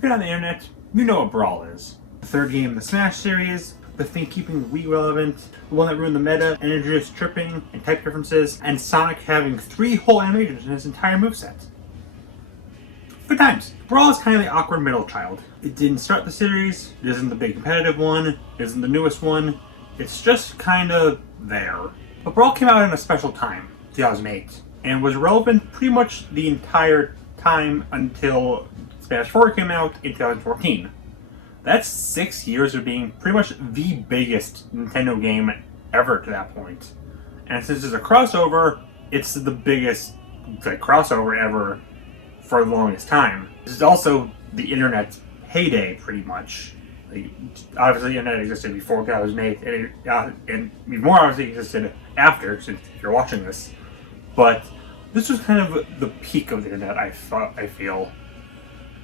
you've been on the internet, you know what Brawl is. The third game in the Smash series, the thing keeping Wii relevant, the one that ruined the meta, and introduced tripping and type differences, and Sonic having 3 whole animations in his entire moveset. Good times. Brawl is kind of the awkward middle child. It didn't start the series, it isn't the big competitive one, it isn't the newest one, it's just kind of there. But Brawl came out in a special time, 2008, and was relevant pretty much the entire time until Smash 4 came out in 2014. That's 6 years of being pretty much the biggest Nintendo game ever to that point. And since it's a crossover, it's the biggest crossover ever for the longest time. This is also the internet's heyday, pretty much. Obviously, the internet existed before 2008, and more obviously existed after, since you're watching this. But this was kind of the peak of the internet, I feel.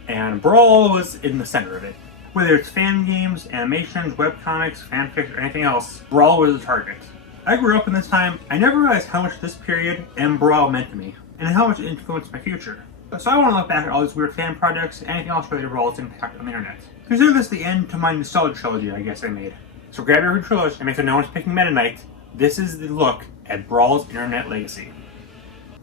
And Brawl was in the center of it. Whether it's fan games, animations, webcomics, fanfics, or anything else, Brawl was the target. I grew up in this time. I never realized how much this period and Brawl meant to me, and how much it influenced my future. So I want to look back at all these weird fan projects and anything else related to Brawl's impact on the internet. Consider this the end to my nostalgia trilogy I guess I made. So grab your controllers and make sure no one's picking Meta Knight. This is the look at Brawl's internet legacy.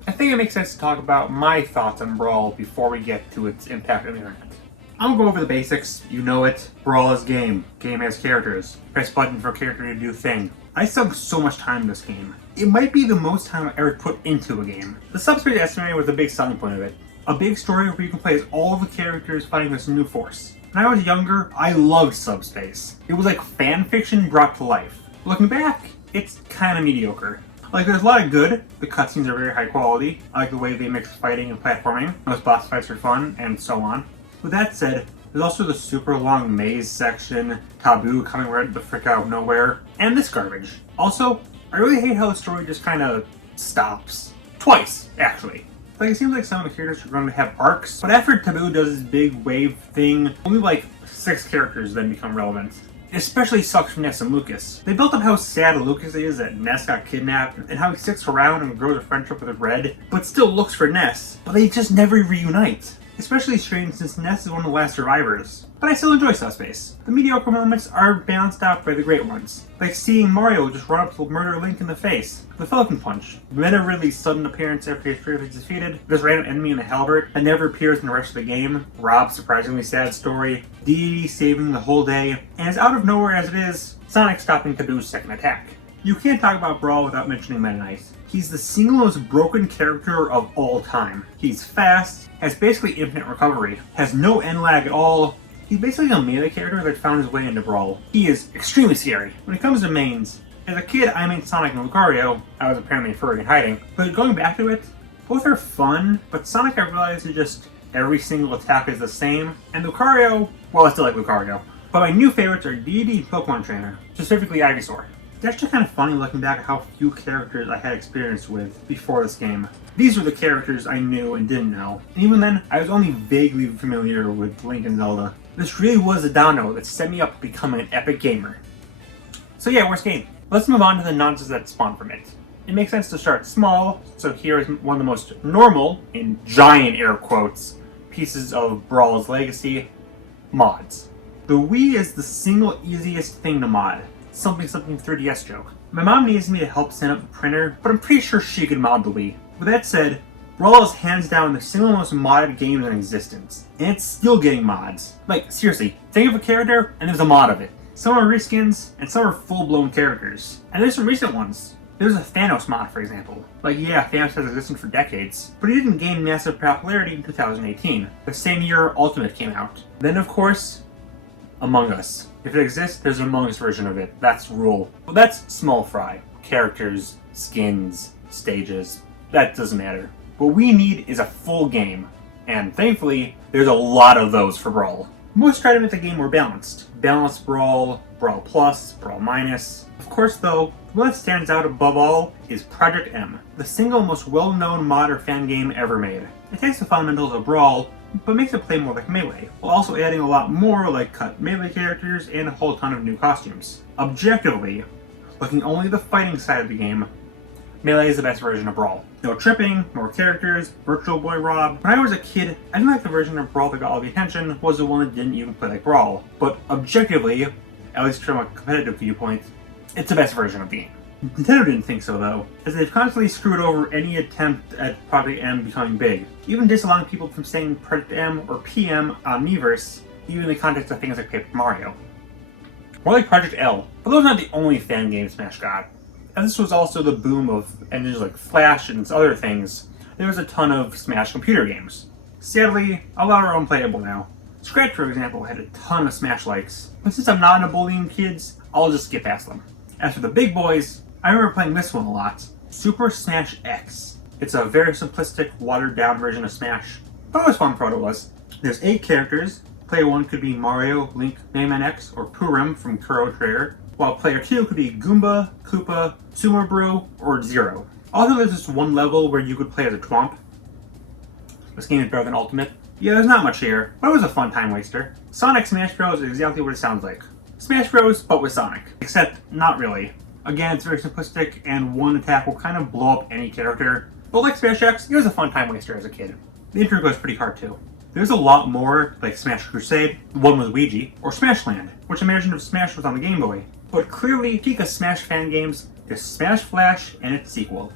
I think it makes sense to talk about my thoughts on Brawl before we get to its impact on the internet. I'll go over the basics, you know it. Brawl is game. Game has characters. Press button for a character to do thing. I sunk so much time in this game. It might be the most time I've ever put into a game. The subspace estimator was a big selling point of it. A big story where you can play as all the characters fighting this new force. When I was younger, I loved subspace. It was like fan fiction brought to life. Looking back, it's kind of mediocre. There's a lot of good. The cutscenes are very high quality. I like the way they mix fighting and platforming. Most boss fights are fun, and so on. With that said, there's also the super long maze section, Taboo coming right the frick out of nowhere, and this garbage. Also, I really hate how the story just kind of stops. Twice, actually. It seems like some of the characters are going to have arcs, but after Taboo does this big wave thing, only 6 characters then become relevant. It especially sucks for Ness and Lucas. They built up how sad Lucas is that Ness got kidnapped, and how he sticks around and grows a friendship with Red, but still looks for Ness, but they just never reunite. Especially strange since Ness is one of the last survivors. But I still enjoy Subspace. The mediocre moments are balanced out by the great ones. Like seeing Mario just run up to murder Link in the face. The Falcon Punch. Meta Ridley's sudden appearance after he's previously defeated. This random enemy in the halberd that never appears in the rest of the game. Rob's surprisingly sad story. Dee saving the whole day. And as out of nowhere as it is, Sonic stopping Taboo's second attack. You can't talk about Brawl without mentioning Meta Knight. He's the single most broken character of all time. He's fast, has basically infinite recovery, has no end lag at all. He's basically a melee character that found his way into Brawl. He is extremely scary. When it comes to mains, as a kid I mained Sonic and Lucario. I was apparently furry and hiding. But going back to it, both are fun, but Sonic I realized is just every single attack is the same. And Lucario, well I still like Lucario. But my new favorites are Deity and Pokemon Trainer, specifically Ivysaur. It's actually kind of funny looking back at how few characters I had experience with before this game. These were the characters I knew and didn't know. And even then, I was only vaguely familiar with Link and Zelda. This really was a domino that set me up becoming an epic gamer. So yeah, worst game. Let's move on to the nonsense that spawned from it. It makes sense to start small, so here is one of the most normal, in giant air quotes, pieces of Brawl's legacy: mods. The Wii is the single easiest thing to mod. Something 3DS joke. My mom needs me to help set up the printer, but I'm pretty sure she could mod the Wii. With that said, Brawl is hands down the single most modded game in existence, and it's still getting mods. Seriously, think of a character and there's a mod of it. Some are reskins, and some are full-blown characters. And there's some recent ones. There's a Thanos mod, for example. Yeah, Thanos has existed for decades, but he didn't gain massive popularity in 2018, the same year Ultimate came out. Then, of course, Among Us. If it exists, there's an Among Us version of it. That's the rule. Well, that's small fry. Characters, skins, stages, that doesn't matter. What we need is a full game, and thankfully, there's a lot of those for Brawl. Most try to make the game more balanced. Balanced Brawl, Brawl Plus, Brawl Minus. Of course though, the one that stands out above all is Project M, the single most well-known mod or fan game ever made. It takes the fundamentals of Brawl, but makes it play more like Melee, while also adding a lot more cut Melee characters and a whole ton of new costumes. Objectively, looking only at the fighting side of the game, Melee is the best version of Brawl. No tripping, more characters, Virtual Boy Rob. When I was a kid, I didn't like the version of Brawl that got all the attention, was the one that didn't even play like Brawl. But objectively, at least from a competitive viewpoint, it's the best version of the game. Nintendo didn't think so though, as they've constantly screwed over any attempt at Project M becoming big, even disallowing people from saying Project M or PM on Miiverse, even in the context of things like Paper Mario. More like Project L, but those aren't the only fan games Smash got. As this was also the boom of engines like Flash and other things, there was a ton of Smash computer games. Sadly, a lot are unplayable now. Scratch, for example, had a ton of Smash likes, but since I'm not into bullying kids, I'll just skip past them. As for the big boys, I remember playing this one a lot, Super Smash X. It's a very simplistic, watered-down version of Smash, but it was fun for what it was. There's 8 characters. Player 1 could be Mario, Link, Mega Man X, or Purim from Kuro Trigger, while player 2 could be Goomba, Koopa, Sumo Brew, or Zero. Although there's just one level where you could play as a Twomp. This game is better than Ultimate. Yeah, there's not much here, but it was a fun time waster. Sonic Smash Bros. Is exactly what it sounds like. Smash Bros, but with Sonic. Except, not really. Again, it's very simplistic, and one attack will kind of blow up any character. But like Smash X, it was a fun time waster as a kid. The intro goes pretty hard too. There's a lot more, like Smash Crusade, one with Ouija, or Smash Land, which I imagined if Smash was on the Game Boy. But clearly, peak of Smash fan games is Smash Flash and its sequel.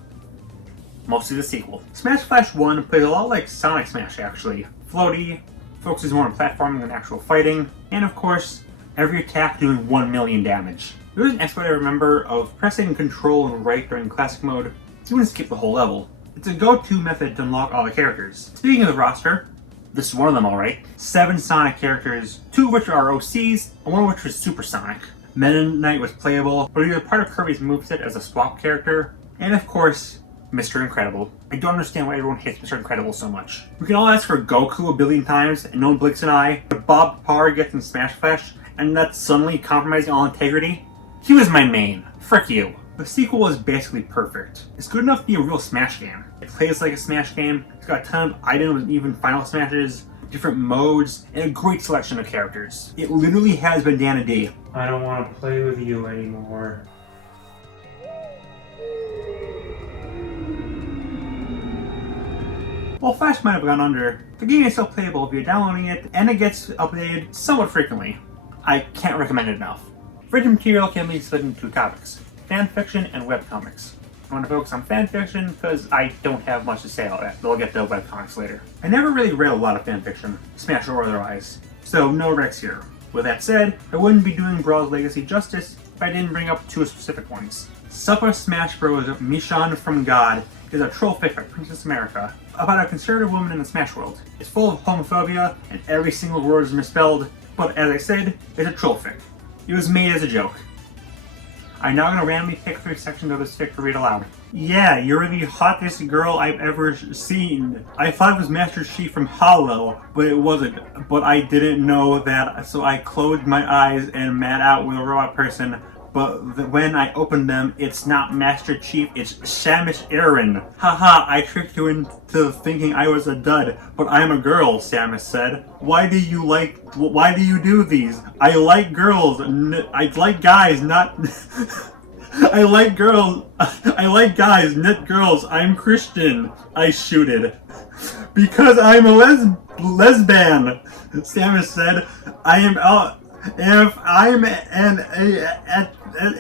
Mostly the sequel. Smash Flash 1 plays a lot like Sonic Smash actually. Floaty, focuses more on platforming than actual fighting, and of course, every attack doing 1 million damage. There was an exploit I remember of pressing Control and right during Classic Mode, so you wouldn't skip the whole level. It's a go-to method to unlock all the characters. Speaking of the roster, this is one of them alright. 7 Sonic characters, 2 of which are OCs, and 1 of which was Super Sonic. Meta Knight was playable, but he was part of Kirby's moveset as a swap character, and of course, Mr. Incredible. I don't understand why everyone hates Mr. Incredible so much. We can all ask for Goku a billion times, and no one blinks an eye, but Bob Parr gets in Smash Flash, and that's suddenly compromising all integrity? He was my main. Frick you. The sequel is basically perfect. It's good enough to be a real Smash game. It plays like a Smash game, it's got a ton of items and even Final Smashes, different modes, and a great selection of characters. It literally has Bandana D. I don't want to play with you anymore. While Flash might have gone under, the game is still playable if you're downloading it, and it gets updated somewhat frequently. I can't recommend it enough. Written material can be split into 2 topics, fanfiction and webcomics. I want to focus on fanfiction because I don't have much to say about that, but I'll get to webcomics later. I never really read a lot of fanfiction, Smash or otherwise, so no recs here. With that said, I wouldn't be doing Brawl's legacy justice if I didn't bring up 2 specific ones. Super Smash Bros. Mission from God is a troll fic by Princess America about a conservative woman in the Smash world. It's full of homophobia and every single word is misspelled, but as I said, it's a troll fic. It was made as a joke. I'm now going to randomly pick 3 sections of this fic to read aloud. Yeah, you're the hottest girl I've ever seen. I thought it was Master Chief from Hollow, but it wasn't. But I didn't know that, so I closed my eyes and mad out with a robot person. But when I opened them, it's not Master Chief, it's Samus Aran. Haha, I tricked you into thinking I was a dud, but I'm a girl, Samus said. Why do you do these? I like girls, I like guys, not... I like girls, I like guys, not girls, I'm Christian, I shooted. Because I'm a lesbian, Samus said. If I'm an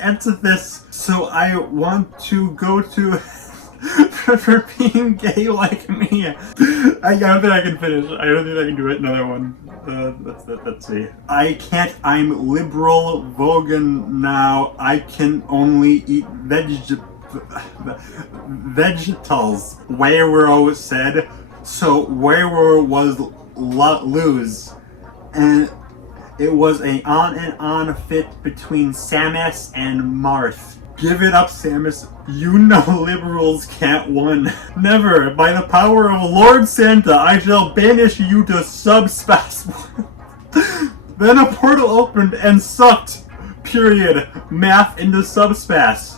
antithesis, so I want to go to for being gay like me. I don't think I can finish. I don't think I can do it. Another one. Let's see. I can't. I'm liberal vegan now. I can only eat vegetables. Wero said. So Wero was lose, and it was a on and on fit between Samus and Marth. Give it up, Samus. You know liberals can't win. Never. By the power of Lord Santa, I shall banish you to subspace. Then a portal opened and sucked, period, math into subspace.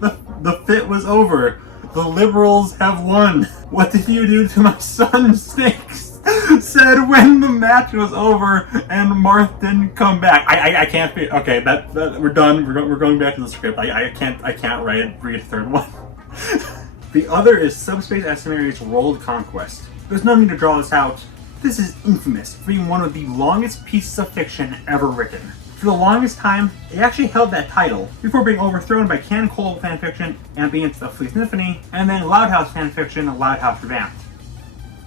The fit was over. The liberals have won. What did you do to my son, Snakes? Said when the match was over and Marth didn't come back. I can't be okay. That we're done. We're going back to the script. I can't read a third one. The other is Subspace Estimator's World Conquest. There's no need to draw this out. This is infamous for being one of the longest pieces of fiction ever written. For the longest time, it actually held that title before being overthrown by Can Cole fanfiction, Ambience of Fleet Symphony, and then Loudhouse fanfiction, Loudhouse Revamped.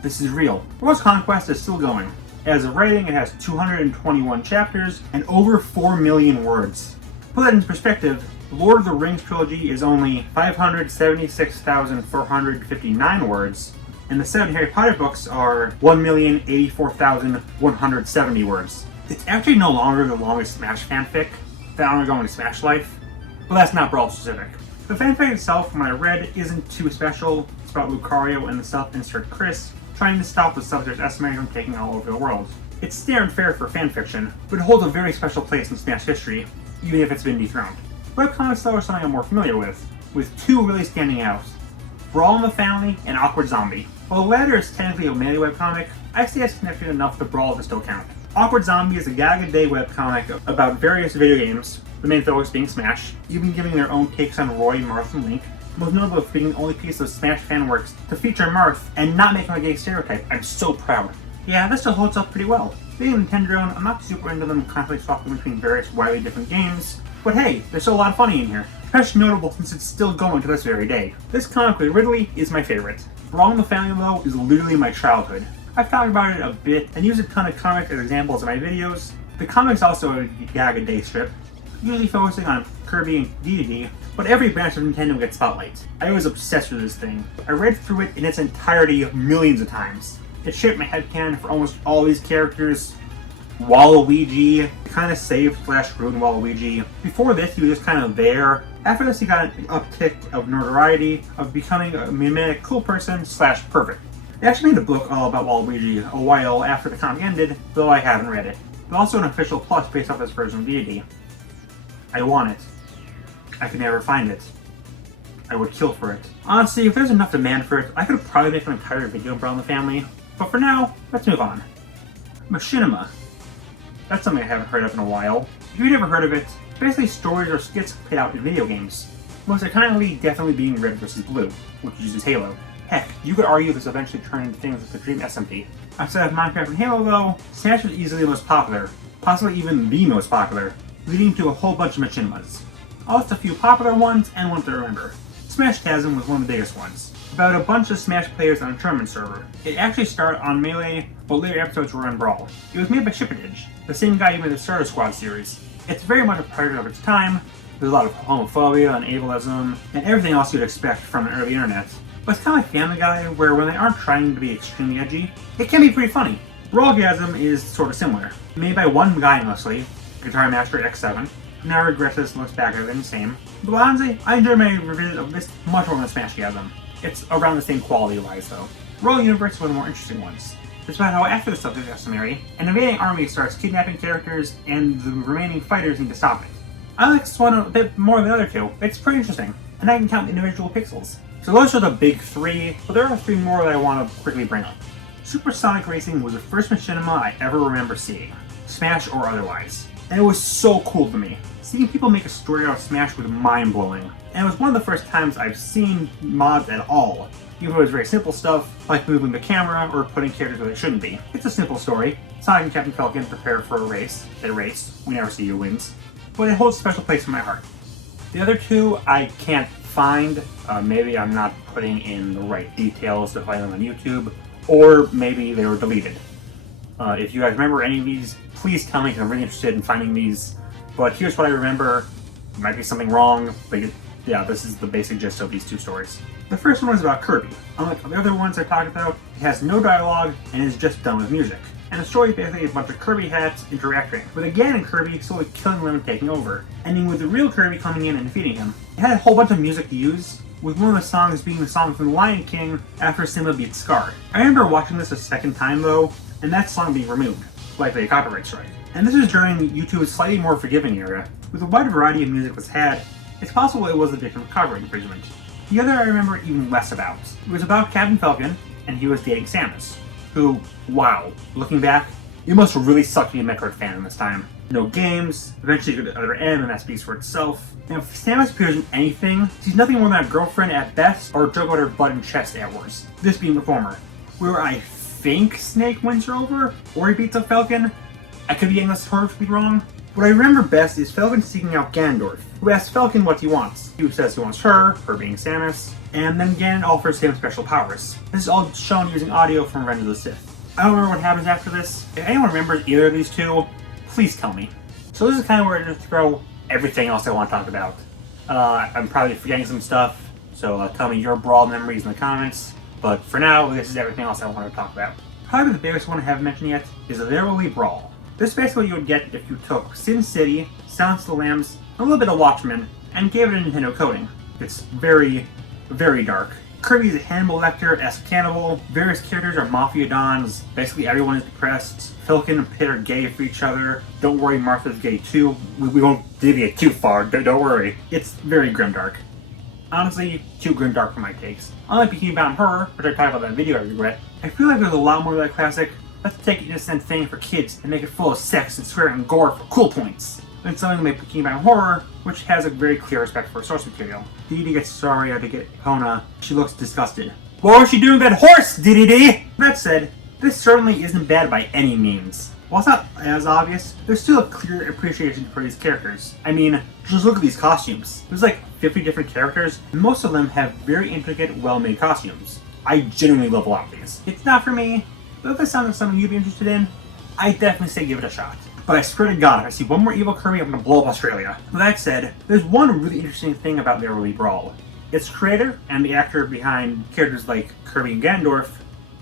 This is real. World Conquest is still going. As of writing, it has 221 chapters and over 4 million words. To put that into perspective, the Lord of the Rings trilogy is only 576,459 words, and the 7 Harry Potter books are 1,084,170 words. It's actually no longer the longest Smash fanfic that undergoing Smash life, but that's not Brawl specific. The fanfic itself, from what I read, isn't too special. It's about Lucario and the self-insert Chris trying to stop the Subspace Estimator from taking all over the world. It's standard fare for fanfiction, but it holds a very special place in Smash history, even if it's been dethroned. Webcomics though are something I'm more familiar with 2 really standing out: Brawl in the Family and Awkward Zombie. While the latter is technically a melee webcomic, I say it's connected enough to Brawl to still count. Awkward Zombie is a gag a day webcomic about various video games, the main focus being Smash, even giving their own takes on Roy, Marth, and Link, most notable for being the only piece of Smash fan works to feature Marth and not make him a gay stereotype. I'm so proud. Yeah, this still holds up pretty well. Being a Nintendo owned, I'm not super into them constantly swapping between various widely different games, but hey, there's still a lot of funny in here, especially notable since it's still going to this very day. This comic with Ridley is my favorite. Brawl in the Family though is literally my childhood. I've talked about it a bit and used a ton of comics as examples in my videos. The comic's also a gag a day strip, usually focusing on Kirby and Dedede, but every branch of Nintendo gets spotlights. I was obsessed with this thing. I read through it in its entirety millions of times. It shaped my headcanon for almost all these characters. Waluigi, kind of saved / ruined Waluigi. Before this, he was just kind of there. After this, he got an uptick of notoriety of becoming a mimetic cool person / perfect. They actually made a book all about Waluigi a while after the comic ended, though I haven't read it. There's also an official plus based off this version of Dedede. I want it. I could never find it. I would kill for it. Honestly, if there's enough demand for it, I could probably make an entire video on Brawl in the Family. But for now, let's move on. Machinima. That's something I haven't heard of in a while. If you've never heard of it, it's basically stories or skits played out in video games. Most kindly definitely being Red vs. Blue, which uses Halo. Heck, you could argue this eventually turned into things like the Dream SMP. Outside of Minecraft and Halo though, Smash was easily the most popular, possibly even the most popular, leading to a whole bunch of Machinimas. I'll list a few popular ones and ones to remember. Smash Chasm was one of the biggest ones, about a bunch of Smash players on a tournament server. It actually started on Melee, but later episodes were on Brawl. It was made by Shipperdage, the same guy who made the Starter Squad series. It's very much a product of its time. There's a lot of homophobia and ableism, and everything else you'd expect from an early internet. But it's kind of like Family Guy, where when they aren't trying to be extremely edgy, it can be pretty funny. Brawlgasm is sort of similar. Made by one guy mostly, Guitar Master X7. Now I regret this, looks back at it the same. But honestly, I enjoy my revisit of this much more than Smashgasm. It's around the same quality-wise though. Brawl Universe is one of the more interesting ones. It's about how after the Subspace Estimator, an invading army starts kidnapping characters, and the remaining fighters need to stop it. I like this one a bit more than the other two. It's pretty interesting, and I can count the individual pixels. So those are the big 3, but there are 3 more that I want to quickly bring up. Supersonic Racing was the first machinima I ever remember seeing, Smash or otherwise, and it was so cool to me. Seeing people make a story out of Smash was mind-blowing, and it was one of the first times I've seen mods at all. Even though it was very simple stuff, like moving the camera or putting characters where they shouldn't be. It's a simple story. Sonic and Captain Falcon prepare for a race. They race. We never see who wins. But it holds a special place in my heart. The other 2 I can't find. Maybe I'm not putting in the right details to find them on YouTube, or maybe they were deleted. If you guys remember any of these, please tell me, because I'm really interested in finding these. But here's what I remember. Might be something wrong, but yeah, this is the basic gist of these 2 stories. The first one is about Kirby. Unlike the other ones I talked about, it has no dialogue and is just done with music. And the story basically is a bunch of Kirby hats interacting, with again and Kirby slowly killing them and taking over, ending with the real Kirby coming in and defeating him. It had a whole bunch of music to use, with one of the songs being the song from The Lion King after Simba beats Scar. I remember watching this a second time though, and that song being removed, likely a copyright strike. And this was during YouTube's slightly more forgiving era. With a wide variety of music was had, it's possible it was a victim of copyright infringement. The other I remember even less about. It was about Captain Falcon, and he was dating Samus, who, wow, looking back, it must really suck to be a Metroid fan in this time. no games, eventually you go to the other end and that speaks for itself. And if Samus appears in anything, she's nothing more than a girlfriend at best or a joke about her butt and chest at worst. This being the former, where I think Snake wins her over, or he beats up Falcon. I could be getting this horribly wrong. What I remember best is Falcon seeking out Ganondorf, who asks Falcon what he wants. He says he wants her being Samus, and then Ganon offers him special powers. This is all shown using audio from Revenge of the Sith. I don't remember what happens after this. If anyone remembers either of these two, please tell me. So this is kind of where I'm going to throw everything else I want to talk about. I'm probably forgetting some stuff, so tell me your Brawl memories in the comments. But for now, this is everything else I want to talk about. Probably the biggest one I haven't mentioned yet is There Will Be Brawl. This is basically what you would get if you took Sin City, Silence of the Lambs, a little bit of Watchmen, and gave it a Nintendo coating. It's very, very dark. Kirby is a Hannibal Lecter-esque cannibal. Various characters are Mafia Dons. Basically everyone is depressed. Falcon and Pit are gay for each other. Don't worry, Martha's gay too. We won't deviate too far, don't worry. It's very grimdark. Honestly, too grimdark for my taste. Unlike Bikini About Her, which I talked about in that video I regret, I feel like there's a lot more of that classic. Let's take an innocent thing for kids and make it full of sex and swearing and gore for cool points. And something like Bikini About Horror, which has a very clear respect for source material. Didi gets sorry to get Epona. She looks disgusted. What was she doing with that horse, Didi? That said, this certainly isn't bad by any means. While it's not as obvious, there's still a clear appreciation for these characters. I mean, just look at these costumes. There's like 50 different characters, and most of them have very intricate, well-made costumes. I genuinely love a lot of these. It's not for me, but if this sounds like something you'd be interested in, I definitely say give it a shot. But I swear to God, if I see one more evil Kirby, I'm gonna blow up Australia. With that said, there's one really interesting thing about There Will Be Brawl. Its creator and the actor behind characters like Kirby and Ganondorf,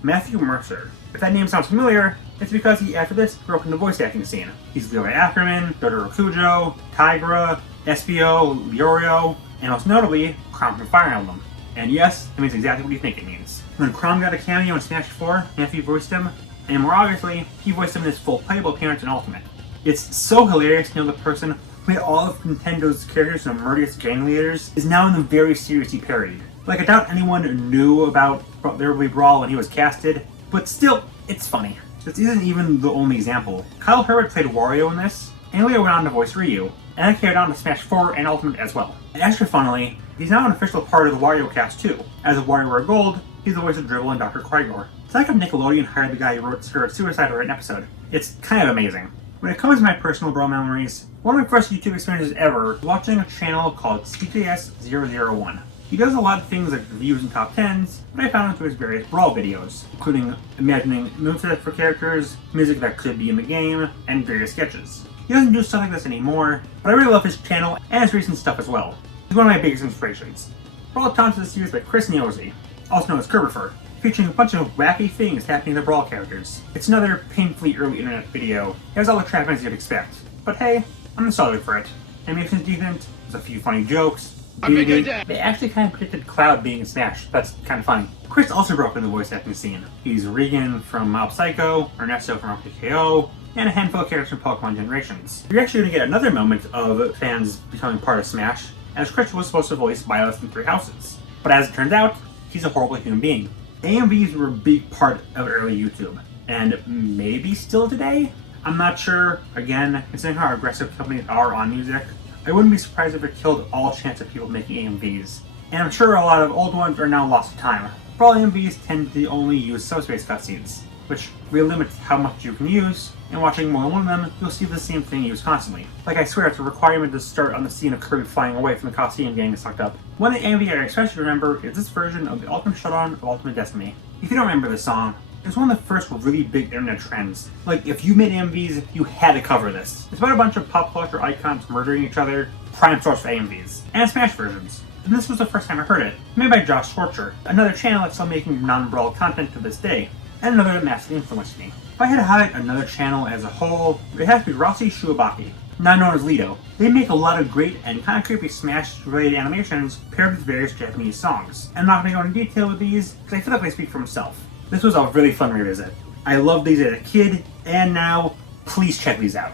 Matthew Mercer. If that name sounds familiar, it's because he, after this, broke into the voice acting scene. He's Leroy Ackerman, Dr. Rokujo, Tigra, Espio, Leorio, and most notably, Chrom from Fire Emblem. And yes, it means exactly what you think it means. When Chrom got a cameo in Smash 4, Matthew voiced him, and more obviously, he voiced him in his full playable appearance in Ultimate. It's so hilarious to know the person who made all of Nintendo's characters and murderous gang leaders is now in the very series he parodied. Like, I doubt anyone knew about There Will Be Brawl when he was casted, but still, it's funny. This isn't even the only example. Kyle Herbert played Wario in this, and Leo went on to voice Ryu, and that carried on to Smash 4 and Ultimate as well. And extra funnily, he's now an official part of the Wario cast too. As of WarioWare Gold, he's the voice of Dribble and Dr. Quagmire. It's like if Nickelodeon hired the guy who wrote Suicide to write an episode. It's kind of amazing. When it comes to my personal Brawl memories, one of my first YouTube experiences ever was watching a channel called CJS001. He does a lot of things like reviews and top 10s, but I found him through his various Brawl videos, including imagining movesets for characters, music that could be in the game, and various sketches. He doesn't do stuff like this anymore, but I really love his channel and his recent stuff as well. He's one of my biggest inspirations. Brawl Taunts is a series by Chris Neozy, also known as Kerbifer, featuring a bunch of wacky things happening to the Brawl characters. It's another painfully early internet video. It has all the trappings you'd expect. But hey, I'm nostalgic for it. Animation's decent, there's a few funny jokes. They actually kind of predicted Cloud being in Smash. That's kind of funny. Chris also broke into the voice acting scene. He's Regan from Mob Psycho, Ernesto from RPKO, and a handful of characters from Pokemon Generations. You're actually going to get another moment of fans becoming part of Smash, as Chris was supposed to voice Byleth from Three Houses. But as it turns out, he's a horrible human being. AMVs were a big part of early YouTube, and maybe still today? I'm not sure. Again, considering how aggressive companies are on music, I wouldn't be surprised if it killed all chance of people making AMVs. And I'm sure a lot of old ones are now lost to time. Brawl AMVs tend to only use subspace cutscenes, which really limits how much you can use, and watching more than one of them, you'll see the same thing used constantly. Like, I swear, it's a requirement to start on the scene of Kirby flying away from the Coliseum getting sucked up. One AMV I especially remember is this version of the Ultimate Showdown of Ultimate Destiny. If you don't remember this song, it's one of the first really big internet trends. Like, if you made AMVs, you had to cover this. It's about a bunch of pop culture icons murdering each other, prime source for AMVs, and Smash versions. And this was the first time I heard it. Made by Josh Schwartzer, another channel that's still making non-Brawl content to this day, and another that massively influenced me. If I had to highlight another channel as a whole, it has to be Rossi Shuabaki, now known as Lido. They make a lot of great and kind of creepy Smash-related animations paired with various Japanese songs. I'm not going to go into detail with these, because I feel like they speak for themselves. This was a really fun revisit. I loved these as a kid, and now, please check these out.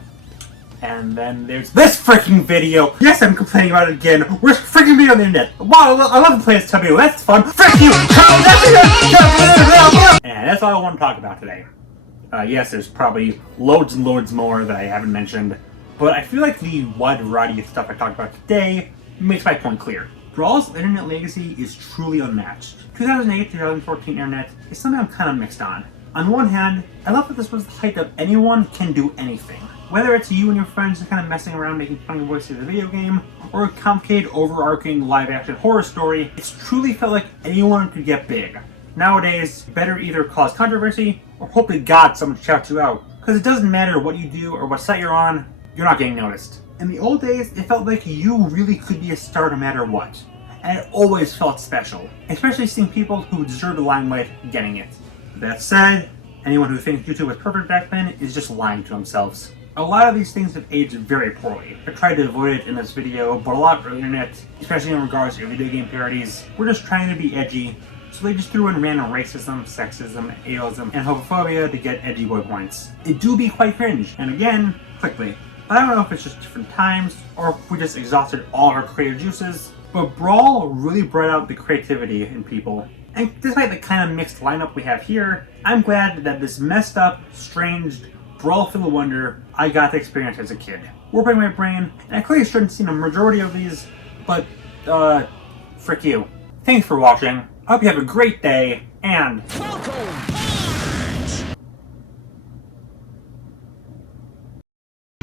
And then there's this freaking video! Yes, I'm complaining about it again! Worst freaking video on the internet! Wow, I love to play this Tubby, that's fun! Frick you! And that's all I want to talk about today. Yes, there's probably loads and loads more that I haven't mentioned, but I feel like the wide variety of stuff I talked about today makes my point clear. Brawl's internet legacy is truly unmatched. 2008-2014 internet is something I'm kind of mixed on. On one hand, I love that this was the height of anyone can do anything. Whether it's you and your friends just kind of messing around making funny voices in a video game, or a complicated overarching live-action horror story, it's truly felt like anyone could get big. Nowadays, better either cause controversy, or hope to God someone shouts you out. Because it doesn't matter what you do or what site you're on, you're not getting noticed. In the old days, it felt like you really could be a star no matter what. And it always felt special, especially seeing people who deserve the limelight getting it. That said, anyone who thinks YouTube was perfect back then is just lying to themselves. A lot of these things have aged very poorly. I tried to avoid it in this video, but a lot of the internet, especially in regards to video game parodies, were just trying to be edgy, so they just threw in random racism, sexism, ableism, and homophobia to get edgy boy points. It do be quite cringe, and again, clickbait. I don't know if it's just different times, or if we just exhausted all our creative juices, but Brawl really brought out the creativity in people. And despite the kind of mixed lineup we have here, I'm glad that this messed up, strange, Brawl-filled wonder I got to experience as a kid. Warping my brain, and I clearly shouldn't have seen a majority of these, but, frick you. Thanks for watching, I hope you have a great day, and...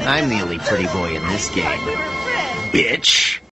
I'm the only pretty boy in this game, bitch.